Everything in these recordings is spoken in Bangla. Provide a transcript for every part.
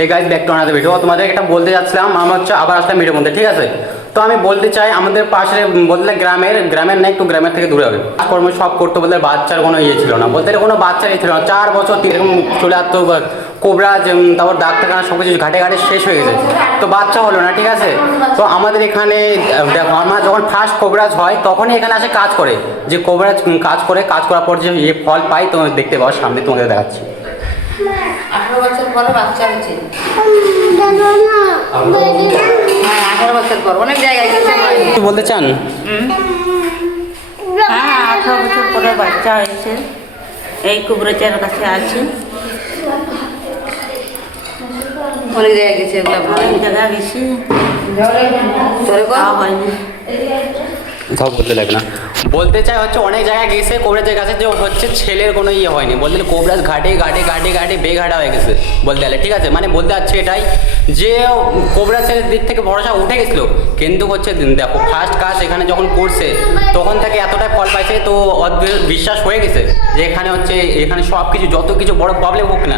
Hey guys, back to another video. তোমাদের একটা বলতে যাচ্ছিলাম, আমরা হচ্ছে আবার আসলাম ভিডিওর মধ্যে, ঠিক আছে? তো আমি বলতে চাই, আমাদের পাশে বলতে গ্রামের না, একটু গ্রামের থেকে দূরে হবে, কর্ম সব করতে বলতে বাচ্চার কোনো ইয়ে ছিল না, বলতে কোনো বাচ্চা ইয়ে ছিল না। 4 বছর এরকম চলে আসতো কোবরা, তারপর ডাক্তারখানা সব কিছু ঘাটে ঘাটে শেষ হয়ে গেছে, তো বাচ্চা হলো না, ঠিক আছে? তো আমাদের এখানে দেখো, আমরা যখন ফার্স্ট কোবরাজ হয় তখনই এখানে আসে কাজ করে, যে কোবরাজ কাজ করার পর যে ফল পাই, তো দেখতে পাওয়ার সামনে তোমাকে দেখাচ্ছি। 18 বছর পরে বাচ্চা হয়েছে। 18 বছর পর অনেক জায়গায় গেছে। কি বলতে চান? হ্যাঁ, 18 বছর পরে বাচ্চা হয়েছে, এই কুবরেজের কাছে আছে। অনেক জায়গায় গেছে, অনেক জায়গায় গেছি, তোরে খাওয়া হয়নি। সব বলতে লাগে না, বলতে চাই হচ্ছে অনেক জায়গায় গেছে কোবরাজের কাছে, যে হচ্ছে ছেলের কোনো ইয়ে হয়নি, বলতে কোবরাজ ঘাটে ঘাটে ঘাটে ঘাটে বেঘাটা হয়ে গেছে বলতে গেলে, ঠিক আছে? মানে বলতে যাচ্ছে এটাই যে কোবরাজের দিক থেকে ভরসা উঠে গেছিলো, কিন্তু হচ্ছে দেখো ফার্স্ট কাজ এখানে যখন করছে তখন থেকে এতটাই ফল পাইছে, তো বিশ্বাস হয়ে গেছে যে এখানে হচ্ছে এখানে সব কিছু যত কিছু বড় প্রবলেম হোক না,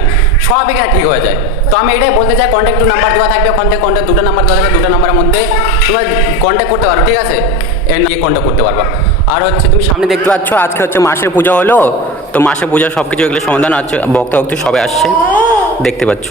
সব এখানে ঠিক হয়ে যায়। তো আমি এটাই বলতে চাই, কন্ট্যাক্ট নাম্বার দেওয়া থাকবে, ওখান থেকে কন্ট্যাক্ট 2টা নাম্বার দেওয়া থাকবে, 2টা নাম্বারের মধ্যে তোমরা কন্ট্যাক্ট করতে পারো, ঠিক আছে? কন্ট্যাক্ট করতে পারবা। আর হচ্ছে তুমি সামনে দেখতে পাচ্ছ, আজকে হচ্ছে মাসের পূজা হলো, তো মাসের পূজার সব কিছু এগুলো সমাধান আছে, ভক্ত সবাই আসছে, দেখতে পাচ্ছ।